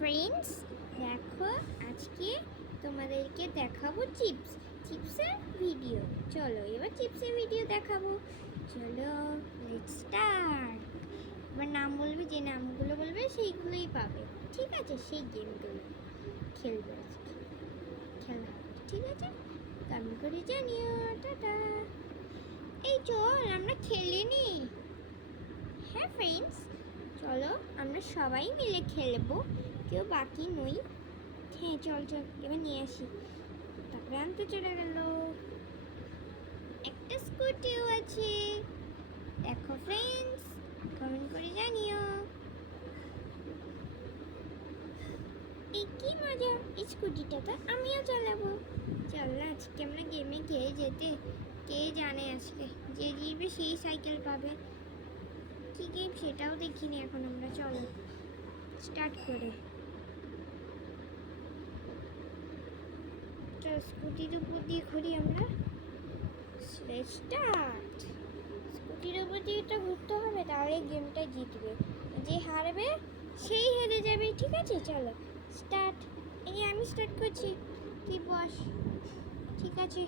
Friends, দেখো আজকে তোমাদেরকে দেখাবো চিপসের ভিডিও। চলো এবার চিপসের ভিডিও দেখাবো। চলো লেটস স্টার্ট। এবার নাম বলবে, যে নামগুলো বলবে সেইগুলোই পাবে, ঠিক আছে? সেই গেমগুলো খেলবে আজকে, খেলা হবে, ঠিক আছে? কমেন্ট করে জানিও। টাটা। এই চল আমরা খেলে নি। হ্যাঁ ফ্রেন্ডস, চলো আমরা সবাই মিলে খেলবো, কেউ বাকি নই। হ্যাঁ চল চল এবার নিয়ে আসি। তারপরে আনতে চলে গেল। একটা স্কুটিও আছে, দেখো ফ্রেন্ডস, কমেন্ট করে জানিও। এই কি মজা, এই স্কুটিটা তো আমিও চালাবো। চল না আজকে আমরা গেমে খেয়ে যেতে, কে জানে আজকে যে জিতবে সেই সাইকেল পাবে। কি গেম সেটাও দেখিনি এখন আমরা। চলো স্টার্ট করে। স্কুটির উপর দিয়ে ঘুরি আমরা। স্টার্ট। স্কুটির উপর দিয়ে এটা ঘুরতে হবে, তাহলে গেমটা জিতবে। যে হারবে সেই হেরে যাবে, ঠিক আছে? চলো স্টার্ট। এই আমি স্টার্ট করছি, তুই বস, ঠিক আছে?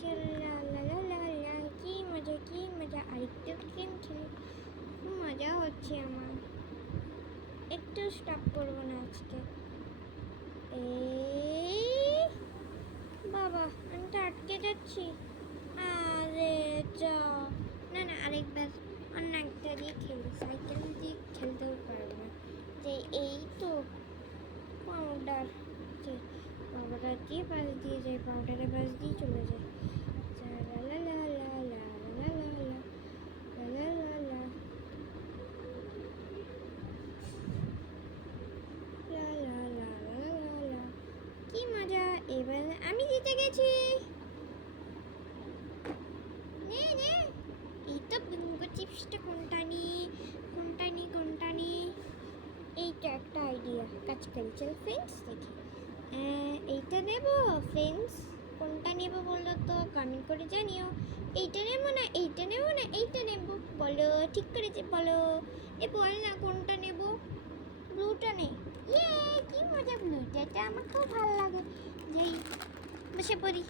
চল লা লা লা লা লা, কি মজা কি মজা। আরেকটু গেম খেলে খুব মজা হচ্ছে আমার। একটু স্টপ করবো না আজকে। এই বাবা, আমি তো আটকে যাচ্ছি। আরে যা, না না আরেকবার অন্য একটা দিয়ে খেলি, সাইকেল দিয়ে খেলতেও পারবো না। যে এই তো পাউডার, যে পাউডার দিয়ে পাশ দিয়ে যায়, পাউডারের পাশ দিয়ে চলে যায়। লা লা লা লা লা লা লা লা লা লা লা লা লা লা লা লা। কি মজা, এবার আমি জিতে গেছি। নে নে, এই তো বিঙ্গো চিপসটা কোনটা নি। এইটা একটা আইডিয়া কাজ করি। চল ফ্রেন্ডস দেখি, এইটা নেব ফ্রেন্ডস। কোনটা নেব বলো তো, কমেন্ট করে জানিও। এইটা নেব না এইটা নেব না এইটা নেব, বলো ঠিক করে বলো। এ বল না কোনটা নেব। ব্লুটা নে। ইয়ে কি মজা, ব্লুটা, এটা আমার খুব ভালো লাগে। যেই বসে পড়ি,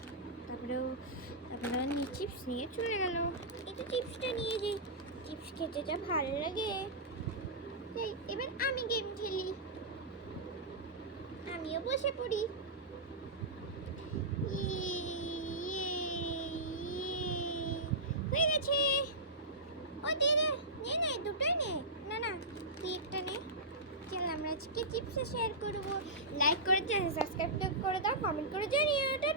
তারপরে নিয়ে চিপস নিয়ে চলে গেল। এই তো চিপসটা নিয়ে যাই, চিপস খেতে যা ভালো লাগে। এবার আমি গেম খেলি, আমিও বসে পড়ি। হয়ে গেছে। ও দে দে, নে নে দুটোই নে। না না তুই একটা নে। চল আমরা আজকে চিপসে শেয়ার করবো। লাইক করে চ্যানেল সাবস্ক্রাইব করে দাও, কমেন্ট করে জানিও। টাটা।